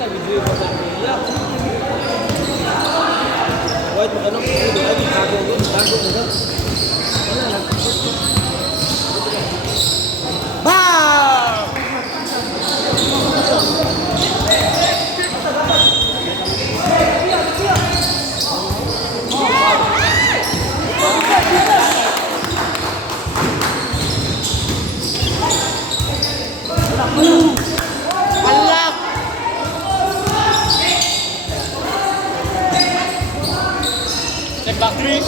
sa video ko sa media. Wait, magkano? Lagi, bago doon. Wala lang. Bam! Alak! Check back 3.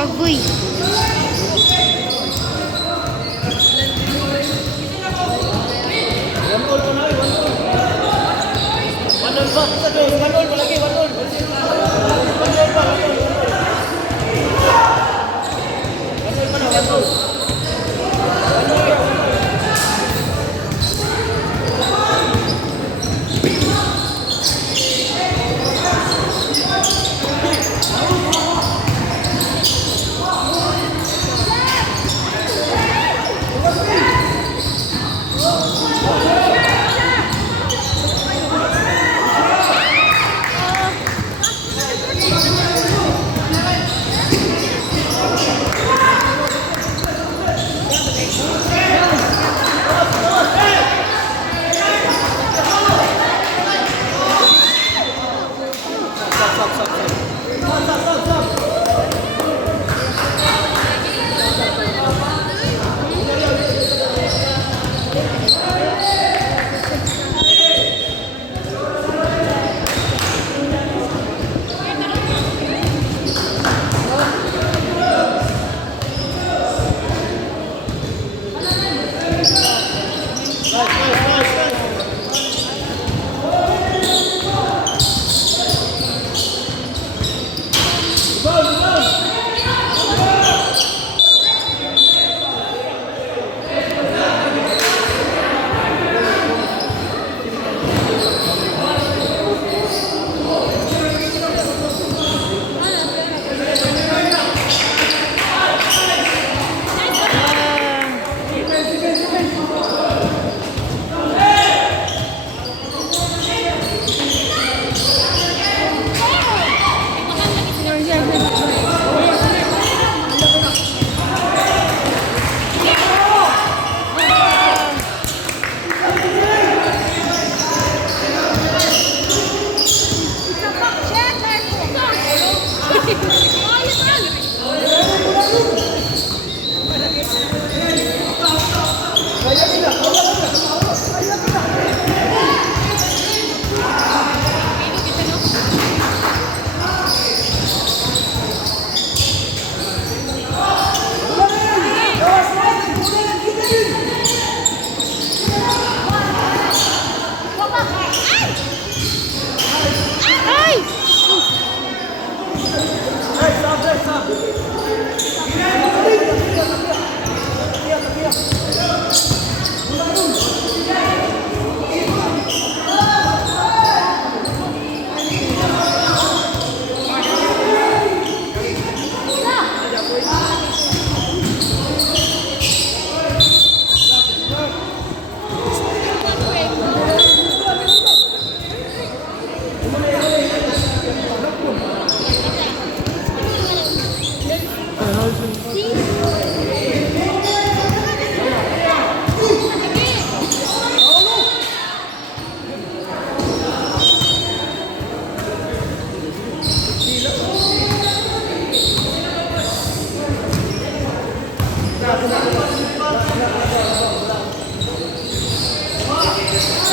Agoy! One all pa na eh, one all. One all pa, isa doon. One all pa lagi, one all. One all pa, one all. One all pa na, one all.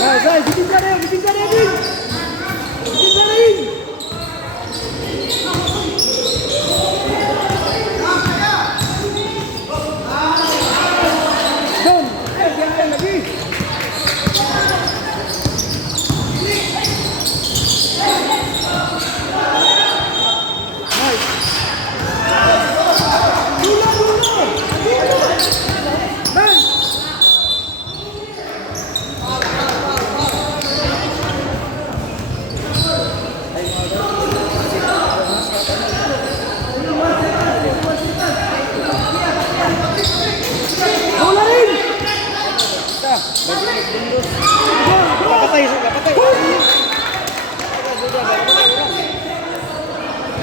Nice, bitin ka rin, bitin ka rin! Bitin ka rin! Doon! Diyan ka lagi! Nice! Dula! Nice! Bola rin! Kapatay, kapatay.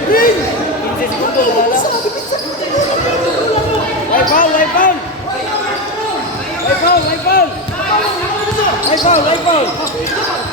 Rin! 15 segundos, wala. Live foul, live foul! Live foul, live foul! Live foul, live foul!